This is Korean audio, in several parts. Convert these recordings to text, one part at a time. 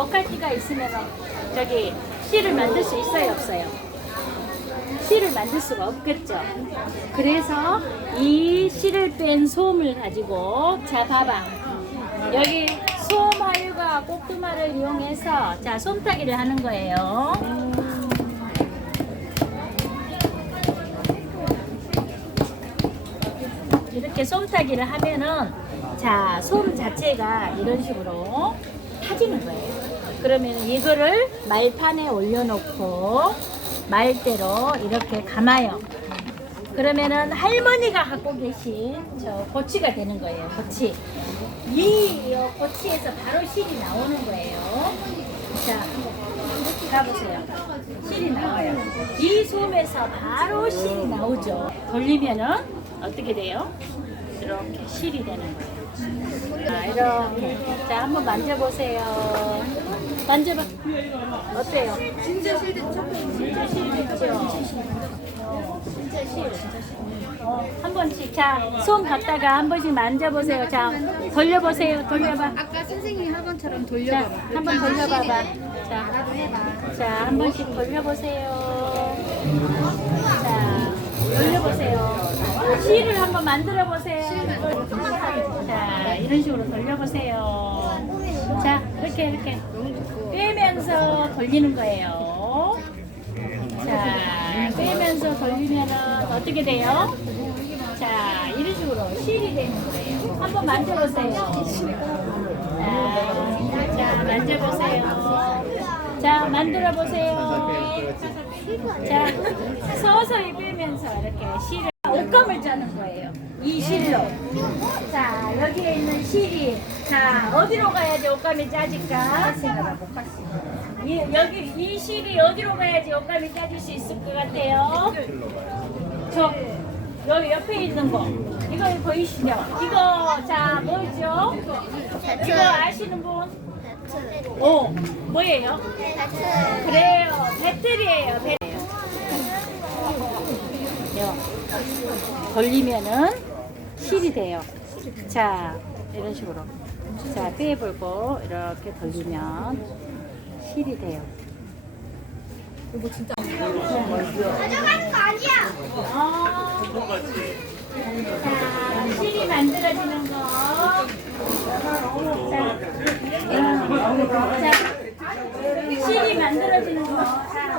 먹갈띠가 있으면 저기 씨를 만들 수 있어요, 없어요? 씨를 만들 수가 없겠죠. 그래서 이 씨를 뺀 솜을 가지고 자 봐봐 여기 솜하유가 꼭두마를 이용해서 자 솜타기를 하는 거예요. 이렇게 솜타기를 하면은 자, 솜 자체가 이런 식으로 타지는 거예요. 그러면 이거를 말판에 올려놓고 말대로 이렇게 감아요. 그러면은 할머니가 갖고 계신 저 고치가 되는 거예요. 고치. 이 어, 고치에서 바로 실이 나오는 거예요. 자, 가보세요. 실이 나와요. 이 솜에서 바로 실이 나오죠. 돌리면은 어떻게 돼요? 이렇게 실이 되는 거예요. 자, 이렇게. 자, 한번 만져보세요. 만져봐. 어때요? 진짜 실 됐죠? 진짜 실 됐죠? 어, 진짜 실. 어, 한 번씩. 자, 손 갖다가 한 번씩 만져보세요. 자, 돌려보세요. 돌려봐. 아까 선생님이 한 번처럼 자, 돌려봐봐. 한 번 돌려봐봐. 자, 나도 해봐. 자, 한 번씩 돌려보세요. 실을 한번 만들어 보세요. 자, 이런 식으로 돌려보세요. 자, 이렇게 이렇게 빼면서 돌리는 거예요. 자, 빼면서 돌리면은 어떻게 돼요? 자, 이런 식으로 실이 되는 거예요. 한번 만져보세요. 자, 자, 만져보세요. 자, 만들어 보세요. 자, 서서히 빼면서 이렇게 실을 옷감을 짜는 거예요. 이 실로. 자, 여기에 있는 실이 자 어디로 가야지 옷감이 짜질까? 이, 여기 이 실이 어디로 가야지 옷감이 짜질 수 있을 것 같아요? 저 여기 옆에 있는 거 이거 보이시죠? 이거 자 뭐죠? 이거 아시는 분? 오 뭐예요? 그래요 배틀이에요 배틀. 요. 돌리면은 실이 돼요. 자 이런 식으로 자 빼불고 이렇게 돌리면 실이 돼요. 가져가는 거 아니야. 어. 자, 실이 만들어지는 거. 자, 자, 실이 만들어지는 거. 자,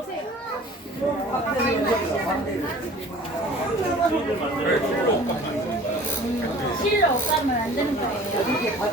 오세요. 실로 옷감을 만드는 거예요.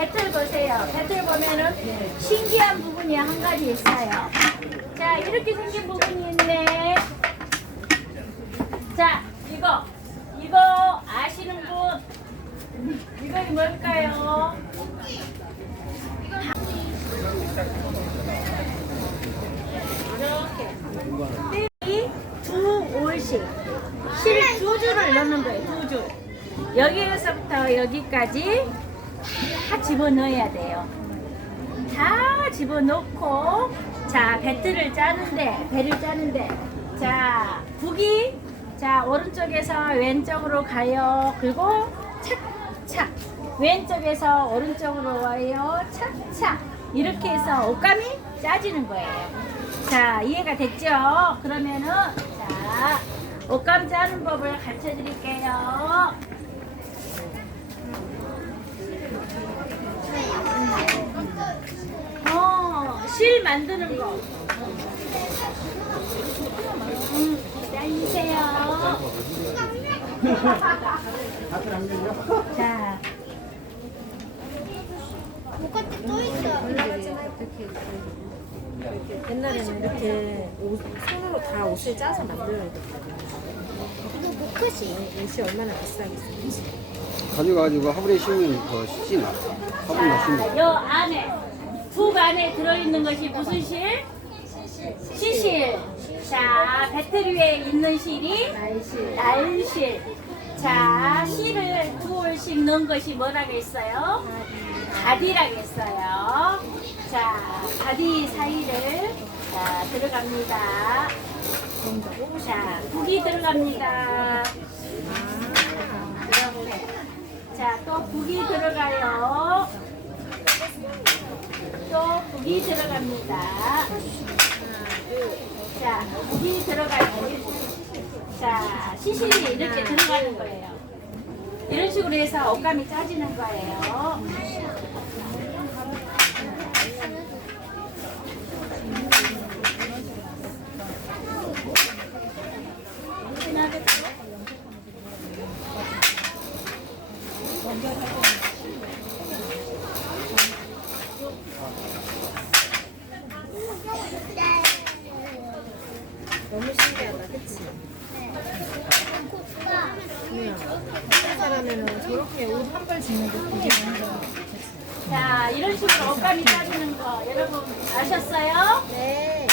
자, 배틀, 보세요. 배틀 보면은 신기한 부분이 한 가지 있어요. 자, 이렇게 생긴 부분이 있네. 자, 이거, 이거 아시는 분? 이거 뭘까요? 이렇게. 두 올씩. 실 두 줄을 넣는 거예요, 두 줄. 여기에서부터 여기까지 다 집어넣어야 돼요. 다 집어넣고, 자, 배트를 짜는데, 배를 짜는데, 자, 북이, 자, 오른쪽에서 왼쪽으로 가요. 그리고 착착. 왼쪽에서 오른쪽으로 와요. 착착. 이렇게 해서 옷감이 짜지는 거예요. 자, 이해가 됐죠? 그러면은, 자, 옷감 짜는 법을 가르쳐 드릴게요. 어, 실 만드는 거. 음, 기다리세요. 자, 또 있어. 옛날에는 이렇게 옷, 손으로 다 옷을 짜서 만들어야 됐거든요. 이거 목컷이. 옷이 얼마나 비싸겠어요. 가져가지고 화분에 씌우면 더 쉽지 나. 화분. 자, 요 안에 북 안에 들어있는 것이 무슨 실? 시실. 자, 배터리에 있는 실이 날실. 자, 실을 두 올씩 넣은 것이 뭐라고 했어요? 가디라고 했어요. 자, 가디 사이를 자, 들어갑니다. 자, 북이 들어갑니다. 자, 또 북이 들어가요. 또 북이 들어갑니다. 자, 북이 들어가요. 자, 시실이 이렇게 들어가는 거예요. 이런 식으로 해서 옷감이 짜지는 거예요. 자, 이런 식으로 옷감이 짜지는 거 여러분 아셨어요? 네.